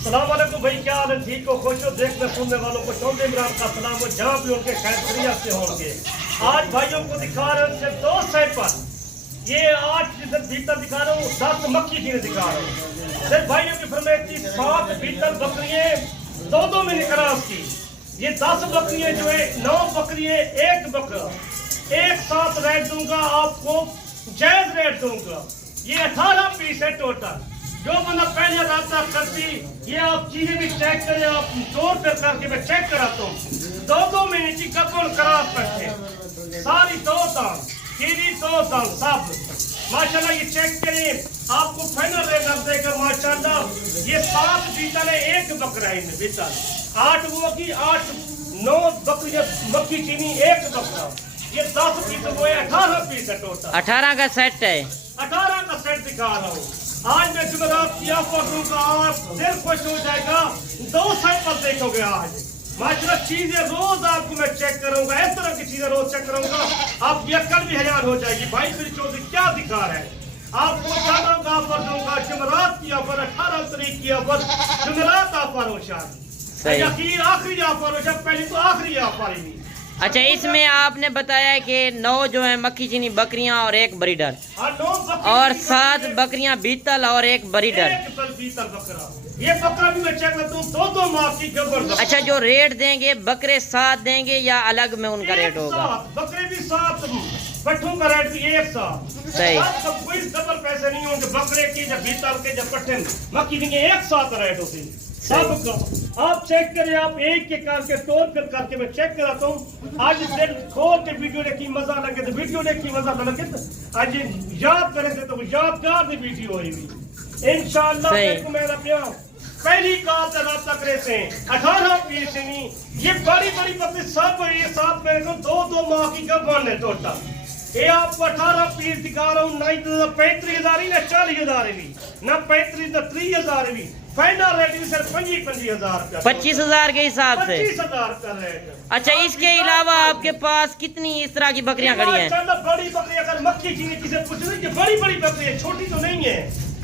सलाम वालेकुम भाई, क्या हाल है? ठीक हो, खुश हो? देखने सुनने वालों को चौधरी इमरान का सलाम हो, जहाँ भी उनके खैरियत से होंगे। आज भाइयों को दिखा रहे हैं सिर्फ 2 सेट पर, ये 8 भीतर दिखा रहा हूँ, 10 मक्खी चीनी दिखा रहा हूँ। सिर्फ भाइयों की फरमाइश की 7 भीतर बकरियाँ 2-2 में निकरास की, ये 10 बकरियाँ जो है 9 बकरियाँ 1 बकरा, एक साथ रेट दूंगा आपको, जायज रेट दूंगा। ये 18 पीस है टोटल। जो बंदा पहले रास्ता करती, ये आप चीजें भी चेक करें, आप तौर पर करके मैं चेक कराता हूँ। 2-2 महीने की कपड़ खराब करते, सारी 2 दाम चीनी 2 दाम सब माशाल्लाह। ये चेक करें, आपको फाइनल रेट कर देगा माशाल्लाह। ये 7 बीतल है, 1 बकरा है इनमें बीतल, 8 वो की 8-9 बकरियां मक्खी चीनी 1 बकरा। ये 10 पीस वो है, 18 पीस है टोटल, 18 का सेट है, 18 का सेट दिखा रहा हूँ। आज मैं जुमेरात की ऑफर दूंगा, आप दिल खुश हो जाएगा। 2 सेट पर देखोगे आज माशाल्लाह। चीजें रोज आपको मैं चेक करूंगा, इस तरह की चीजें रोज चेक करूंगा, आप ये कल भी हैरान हो जाएगी भाई मेरी चौधरी क्या दिखा रहे हैं। आपको चादरों का ऑफर दूंगा, जुमेरात की ऑफर, 18 तारीख की ऑफर, जुमेरात ऑफर हो शायद, यकीन आखिरी ऑफर हो शायद, पहले तो आखिरी ऑफर ही नहीं। अच्छा, इसमें आपने बताया कि 9 जो है मक्खी चीनी बकरियां और 1 ब्रीडर, और 7 बकरियां बीतल और 1 ब्रीडर। ये बकरा भी मैं चेक करता हूँ, 2-2 माह की जबरदस्त। अच्छा, जो रेट देंगे बकरे 7 देंगे या अलग में उनका रेट होगा? बकरे भी 7, पट्ठों का रेट भी 1 साथ। सही, कोई डबल पैसे नहीं होंगे बकरे की, जब बीतल के, जब पट्ठे मक्खी के 1 साथ रेट होती सब। आप चेक करें, आप एक के करके तोड़ कर करके मैं चेक कराता हूँ। आज दिल खोल के वीडियो देखी मजा लगे तो वीडियो देखी मजा न लगे तो आज याद करेंगे तो यादगार भी वीडियो होगी इंशाअल्लाह। मैं पहली कार से रास्ता करे से 18 पीस नहीं, ये बड़ी बड़ी पत्नी सब ये साथ मेरे को 2-2 माह की गबन है टोटल। ये आपको 18 पीस दिखा रहा हूँ, ना 35,000 ना 40,000 भी, ना 35 ना 30,000 भी। फाइनल रेट भी सिर्फ 25,000 25,000 के हिसाब से 25,000 का रेट। अच्छा, इसके अलावा आपके पास कितनी इस तरह की बकरियां खड़ी हैं? बड़ी बकरी अगर मक्खी चीनी किसे पूछ रहे, बड़ी बड़ी बकरी है, छोटी तो नहीं है।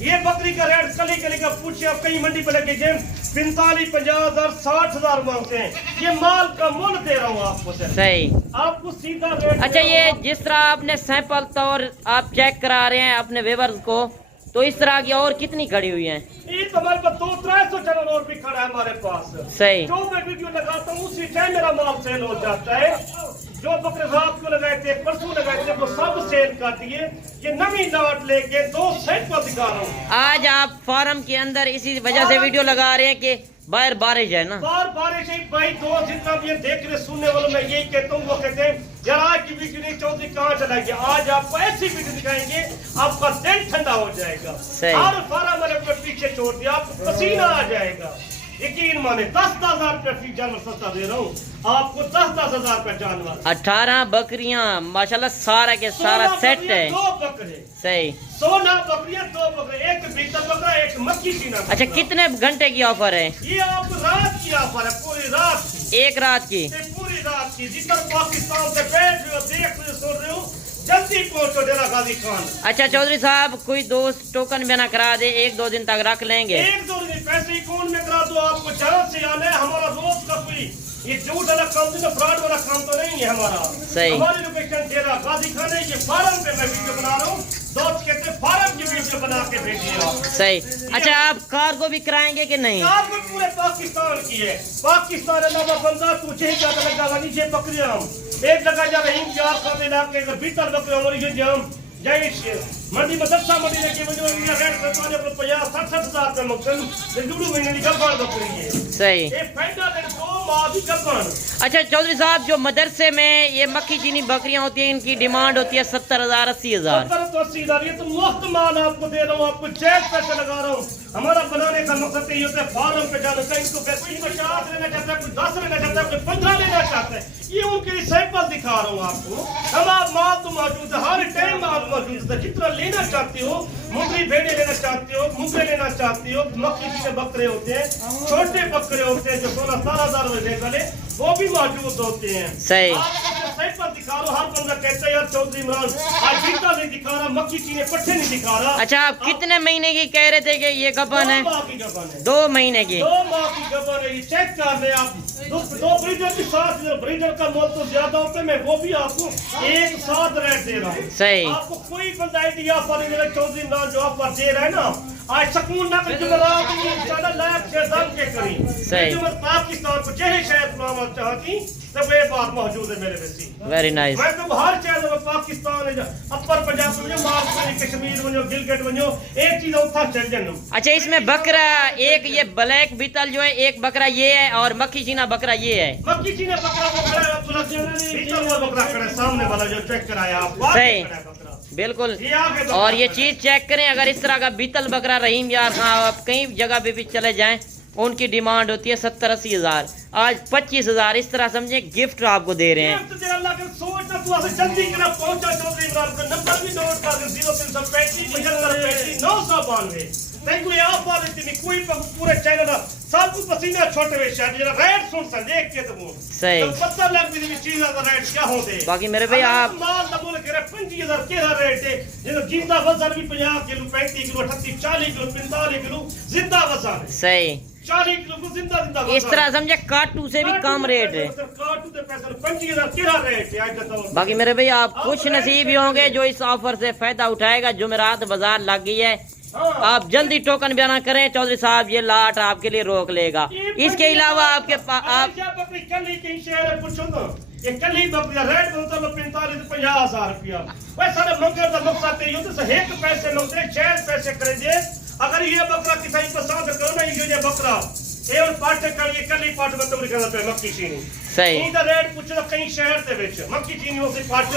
ये बकरी का रेट कली का पूछे आप, कहीं मंडी पे लगे 45, 50,000, 60,000 मांगते हैं। ये माल का मोल दे रहा हूँ आपको सर, सही, आपको सीधा रेट। अच्छा, ये जिस तरह आपने सैंपल तौर आप चेक करा रहे हैं अपने वेवर्स को, तो इस तरह की और कितनी खड़ी हुई हैं? ये तो हमारे पास 200-300 चैनल और भी खड़ा है हमारे पास। सही, जो मैं वीडियो लगाता हूँ उसी टाइम मेरा माल सेल हो जाता है। जो बकरे रात को लगाए थे, परसों लगाए थे, वो सब सेल कर दिए। ये नवी लाट लेके 2 सेट पर दिखा रहा हूँ। आज आप फार्म के अंदर इसी वजह से वीडियो लगा रहे हैं कि बाहर बारिश है ना? बारिश है भाई, 2 जितना भी देख रहे सुनने वालों मैं यही कहता हूँ, वो कहते हैं यार आज की वीडियो नहीं, चौधरी कहाँ चलाएंगे। आज आपको ऐसी वीडियो दिखाएंगे, आपका दिल ठंडा हो जाएगा। हर फार्म मैंने अपने पीछे छोड़ दिया, आपको पसीना आ जाएगा। यकीन माने 10,000 रुपया फी जानवर सस्ता दे रहा हूँ आपको, 10,000 रुपया जानवर। 18 बकरियां माशाल्लाह, सारा के सारा सेट है। 2 बकरे, सही, 16 बकरियां, 2 बकरे, 1 बीतल बकरा, 1 मक्खी चीना। अच्छा, कितने घंटे की ऑफर है? ये आप रात की ऑफर है, पूरी रात की, 1 रात की, पूरी रात की। जिधर पाकिस्तान से बैठ रहे हो, देख रहे हो, सुन रहे हो, जल्दी पहुंचो डेरा गाजी खान। अच्छा चौधरी साहब, कोई दोस्त टोकन बना करा दे, 1-2 दिन तक रख लेंगे? 1-2 दिन पैसे ही कौन में करा दो आपको, जहाँ से आना है। हमारा दोस्त का कोई ये झूठ वाला काम तो, फ्रॉड वाला काम तो नहीं है हमारा। सही, हमारी लोकेशन डेरा गाजी खान है। ये फार्म पे मैं वीडियो बना रहा हूँ, दोस्त कहते फार्म की वीडियो बना के भेजिए आप। सही, अच्छा, आप कार्गो भी कराएंगे कि नहीं? कार्गो पूरे पाकिस्तान की है, पाकिस्तान अलावा बंदा तुझे ही ज्यादा लगा नीचे बकरियां एक लगा जा रही खाते इलाके का भीतर बकरियां हो रही है। जय मंडी मदरसा मंडी लगी मुझे 50-60,000 रुपये मकसद महीने निकल पड़ बकरी है। सही, ये फायदा 2 माह की कपन। अच्छा चौधरी साहब, जो मदरसे में ये मक्खी चीनी बकरियां होती हैं, इनकी डिमांड होती है 70,000, 80,000। 70-80,000 ये तो मुफ्त माल आपको दे रहा हूँ, आपको चेक पैसे लगा रहा हूँ। हमारा बनाने का मकसद यही होता है फार्म पे जाना, कहीं तो कोई 50 लेना चाहता है, कोई 10 लेना चाहता है, कोई 15 लेना चाहता है। ये उनके लिए सैंपल दिखा रहा हूँ आपको। हमारा माल तो मौजूद है, हर टाइम माल मौजूद है। जितना लेना चाहती हो, मुंगरी भेड़े लेना चाहती हो, मुंगरे लेना चाहती हो, मक्खी के बकरे होते हैं, छोटे बकरे होते हैं जो 16-17,000 रुपए वाले, वो भी मौजूद होते हैं। सही, साइड पर दिखा रहा हूँ, हर बंदा कहता है यार चौधरी इमरान आज बीता नहीं दिखा रहा, मक्खी चीने पट्टे नहीं दिखा रहा। अच्छा, आप कितने महीने की कह रहे थे कि ये गबन है? 2 माह की गबन है। 2 महीने की। 2 माह की गबन है, ये चेक कर ले आप। दो ब्रीडर के साथ, ब्रीडर का मोल तो ज्यादा होता है, मैं वो भी आपको एक साथ रेट दे रहा हूँ। सही। आपको कोई बंदा आइडिया ऑफर नहीं देगा, चौधरी इमरान जो ऑफर दे रहा है ना, आज सकून ना कि जुमेरात की इंशाल्लाह लाख से दम के करी। सही। जुमेरात पाकिस्तान को जहे शायद बुलाना चाहती तो ये बात मौजूद है मेरे वैसी। Very nice. मैं तो हर चीज में पाकिस्तान है, अपर पंजाब में मालपुरी कश्मीर में गिलगित में एक चीज उठा चल जाना। अच्छा, इसमें बकरा एक ये ब्लैक बीतल जो है, एक बकरा ये है और मक्खी चीना बकरा ये है। मक्खी चीने बकरा वो खड़ा है, अब्दुल्ला बीतल वो बकरा खड़ा है सामने वाला जो चेक कराया आप। सही, बिल्कुल। और ये चीज चेक करें, अगर इस तरह का बीतल बकरा रहीम यार साहब आप कहीं जगह पे भी चले जाएं, उनकी डिमांड होती है 70-80 हजार, आज 25 हजार इस तरह समझे गिफ्ट आपको दे रहे हैं। जल्दी पहुंचा चौधरी इमरान का नंबर भी नोट कर 0335 थैंक यू आप बात इतनी कोई पूरे चैनल सब को पसीना छोटे वे शायद जरा रेट सुन सा देख के तो सही तो पता लग भी चीज का रेट क्या होते। बाकी मेरे भाई आप माल ना बोले करे 25,000 केरा रेट है, जो जिंदा वजन भी 50 किलो 35 किलो 38 40 किलो 45 किलो जिंदा वजन है। सही 40 किलो को जिंदा इस तरह समझे काटू से भी कम रेट है। काटू के पैसे 25,000 केरा रेट है आज तक। बाकी मेरे भाई आप खुश नसीब ही होंगे जो इस ऑफर से फायदा उठाएगा। जुमेरात बाजार लग गई है, आप जल्दी टोकन बयान करें, चौधरी साहब ये लाट आपके लिए रोक लेगा। इसके अलावा आपके पास आप बकरी कल ही कहीं शहर है पूछो तो ये कल ही बकरी रेट बोलता लो 45-50 हजार रुपया। वह सारे मंगर का मकसद है ये तो एक पैसे मंगते 6 पैसे करेंगे। अगर ये बकरा किसी पसंद करो ना ये बकरा ये पार्ट कर ये कल ही पार्ट में तो लिखा पे मक्खी चीनी सही इनका रेट पूछो तो कहीं शहर से बेच मक्खी चीनी से पार्ट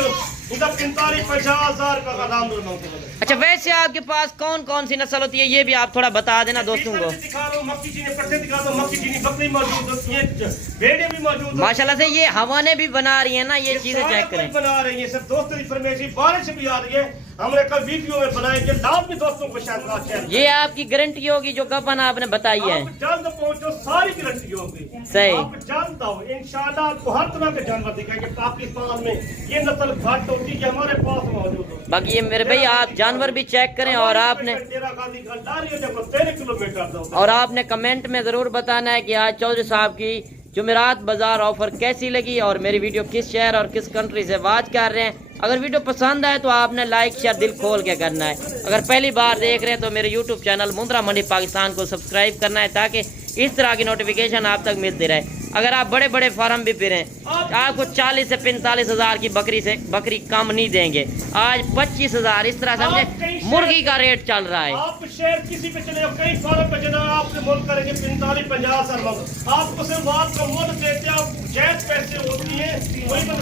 इनका 45-50 हजार रुपया का दाम मांगते हैं। अच्छा, वैसे आपके पास कौन कौन सी नस्ल होती है ये भी आप थोड़ा बता देना दोस्तों को। दिखा रहा हूं मक्खी चीनी पट्टे दिखा दो, मक्खी चीनी बकरी मौजूद होती है, भेड़े भी मौजूद माशाल्लाह से ये हवाने भी बना रही है ना, ये चीजें चेक करें। बना रही है सब दोस्तों इन्फॉर्मेशन बारिश भी आ रही है, हमने कल वीडियो में बनाएंगे लाभ भी दोस्तों को शायद। ये आपकी गारंटी होगी जो गपन आपने बताई है, जल्द पहुंचो सारी गारंटी होगी। सही आप जल्द आओ इंशाल्लाह आपको हर तरह के जानवर दिखाएंगे। पाकिस्तान में ये नस्ल घाट होती है हमारे पास मौजूद हो। बाकी ये मेरे भाई आप जानवर भी चेक करें और आपने और आपने कमेंट में जरूर बताना है कि आज चौधरी साहब की जुमेरात बाजार ऑफर कैसी लगी और मेरी वीडियो किस शहर और किस कंट्री से वाच कर रहे हैं। अगर वीडियो पसंद आए तो आपने लाइक शेयर दिल खोल के करना है। अगर पहली बार देख रहे हैं तो मेरे यूट्यूब चैनल मुंद्रा मंडी पाकिस्तान को सब्सक्राइब करना है ताकि इस तरह की नोटिफिकेशन आप तक मिलती रहे। अगर आप बड़े बड़े फार्म भी फिरें आपको 40 से 45 हजार की बकरी कम नहीं देंगे। आज 25 हजार इस तरह समझे मुर्गी का रेट चल रहा है। आप शहर किसी पे चले जाओ कई फार्म पे चले आपसे मोल करेंगे 45-50 हजार आपको सिर्फ बात का मोल देते आप जैस पैसे होती है वही तो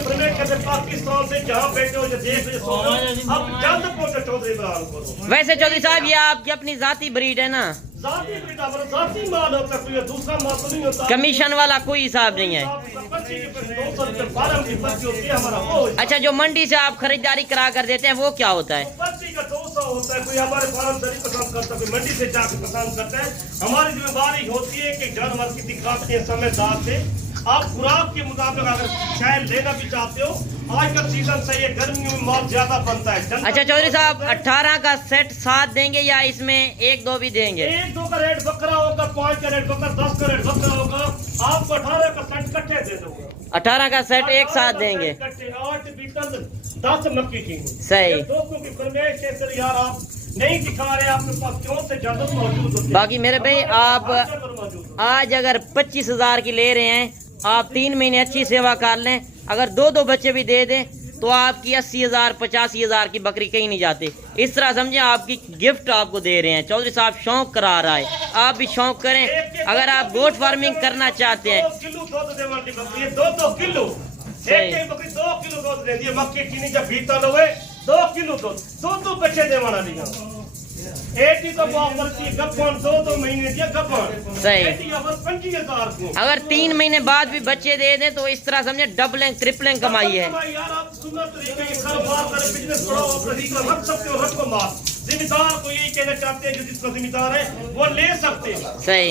पाकिस्तान से जहाँ बैठे हो देश आप जल्द पहुंचे चौधरी इमरान को। वैसे चौधरी साहब ये आपकी अपनी जाती ब्रीड है ना, जाती माल होता है, कोई दूसरा माल तो नहीं होता, कमीशन वाला कोई हिसाब नहीं है। अच्छा, जो मंडी से आप खरीदारी करा कर देते हैं वो क्या होता है? पर्ची का 200 होता है, कोई हमारे फार्म से नहीं पसंद करता, कोई मंडी से जाकर पसंद करता है। हमारी जिम्मेदारी होती है कि जानवर की दिखाते हैं समझदार से आप खुराक के मुताबिक अगर शायद लेना भी चाहते हो। आजकल सीजन सही है, गर्मियों में माल ज्यादा बनता है। अच्छा चौधरी साहब 18 का सेट 7 देंगे या इसमें 1-2 भी देंगे? 1-2 का रेट बकरा होगा, 5 का रेट बकरा, 10 का रेट बकरा होगा। आपको 18 का सेट कट्टे दे दूंगा। 18 का सेट एक साथ देंगे। 8 बीतल 10 मक्की की सही। दोस्तों की फरमाइश है सर यार आप नहीं दिखा रहे आपके पास क्यों से ज्यादा मौजूद होती है। बाकी मेरे भाई आप आज अगर 25 हजार की ले रहे हैं आप 3 महीने अच्छी सेवा कर लें, अगर 2-2 बच्चे भी दे दें तो आपकी 80,000 85 हजार की बकरी कहीं नहीं जाती। इस तरह समझे आपकी गिफ्ट आपको दे रहे हैं। चौधरी साहब शौक करा रहा है, आप भी शौक करें। अगर आप गोट फार्मिंग करना चाहते हैं 2 किलो दूध देने वाली बकरी है, 2 किलो एक बकरी 2 किलो दूध देती है। मक्की चीनी जब भीतर हुए 2 किलो दूध 2 बच्चे दे वाला नहीं एक ही तो गप्पन 2 महीने दिया गप्पन सही। 25,000 को अगर 3 महीने बाद भी बच्चे दे दें तो इस तरह समझे डबलिंग ट्रिपलिंग कमाई है। यार आप सुनना तरीके के कारोबार करें, बिजनेस बढ़ाओ, अपनी का रख सकते हो, रखो माल। जिम्मेदार को यही कहना चाहते हैं जो जिसका जिम्मेदार है वो ले सकते हैं। सही।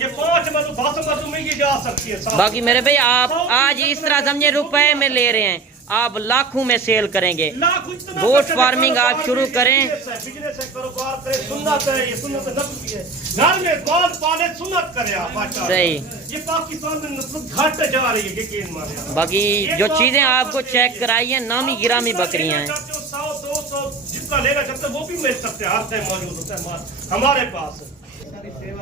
ये 5 मजू 10 मजू में ये जा सकती है। बाकी मेरे भाई आप आज इस तरह समझे रुपए में ले रहे हैं, आप लाखों में सेल करेंगे। गोट फार्मिंग आप शुरू करें, बिजनेस है, कारोबार करें, सुन्नत है, ये सुन्नत नबी है, घर में बाल पाले सुन्नत करे आप। सही। ये पाकिस्तान में नस्ल घट जा रही है, यकीन मानिए। बाकी जो चीजें आपको चेक कराई हैं नामी गिरामी बकरियां हैं। 100 200 जितना लेना चाहते हैं वो भी मिल सकते हैं, हर टाइम मौजूद होता है हमारे पास।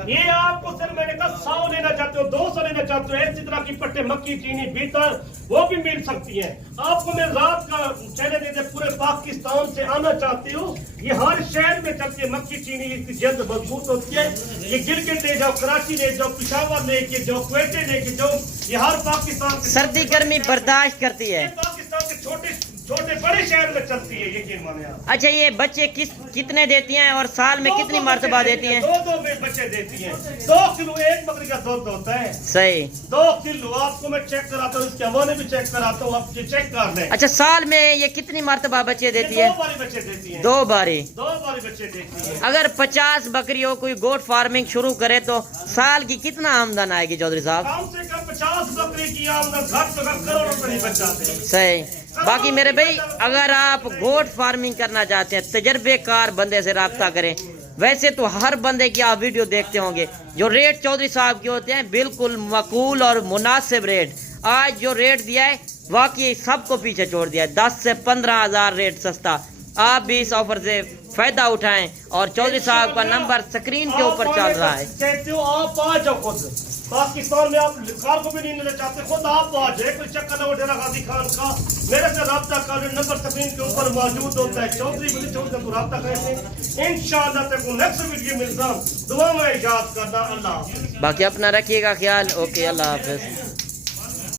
ये आपको सिर्फ मैंने कहा 100 लेना चाहते हो, 200 लेना चाहते हो, ऐसी तरह की पट्टे मक्की चीनी भीतर वो भी मिल सकती हैं। आपको मैं रात का चैनल देते पूरे पाकिस्तान से आना चाहती हूँ, ये हर शहर में चलती है मक्की चीनी, इसकी जल्द मजबूत होती है। ये गिलगित ले जाओ, कराची ले जाओ, पिशावर लेके जाओ, क्वेटे लेके जाओ, ये हर पाकिस्तान के सर्दी गर्मी बर्दाश्त करती है। पाकिस्तान के छोटे छोटे बड़े शहर में चलती है, यकीन माने आप। अच्छा ये बच्चे कितने देती हैं और साल में कितनी मरतबा देती हैं? 2 में बच्चे देती हैं। 2 किलो एक बकरी का दूध होता है। सही। 2 किलो आपको मैं चेक कराता हूँ, इसके हवाले भी चेक कराता हूँ, आप ये चेक कर लें। अच्छा साल में ये कितनी मरतबा बच्चे देती है? 2 बारी बच्चे देती है। 2 बारी। 2 बारी बच्चे देती है। अगर 50 बकरियों कोई गोट फार्मिंग शुरू करे तो साल की कितना आमदन आएगी चौधरी साहब? कम से कम 50 बकरी की आमदन घट से घट करोड़ों रुपए नहीं बच जाते हैं। सही। बाकी मेरे भाई अगर आप गोट फार्मिंग करना चाहते हैं तजर्बेकार बंदे से रब्ता करें। वैसे तो हर बंदे की आप वीडियो देखते होंगे, जो रेट चौधरी साहब के होते हैं बिल्कुल मकूल और मुनासिब रेट। आज जो रेट दिया है वाकई सबको पीछे छोड़ दिया है, 10 से 15 हज़ार रेट सस्ता। आप भी इस ऑफर से फायदा उठाएं और चौधरी साहब का नंबर स्क्रीन के ऊपर चल रहा है। कहते हो आप आ जाओ खुद पाकिस्तान में, आप कार को भी नहीं लेना चाहते, खुद आप आ जाए। कोई चक्कर ना डेरा गाजी खान का, मेरे से रब्ता कर, नंबर स्क्रीन के ऊपर मौजूद होता है। चौधरी मुझे चौधरी को रब्ता करें, इंशाअल्लाह तक नेक्स्ट वीडियो मिलता, दुआ में याद करना। अल्लाह बाकी अपना रखिएगा ख्याल। ओके, अल्लाह हाफिज।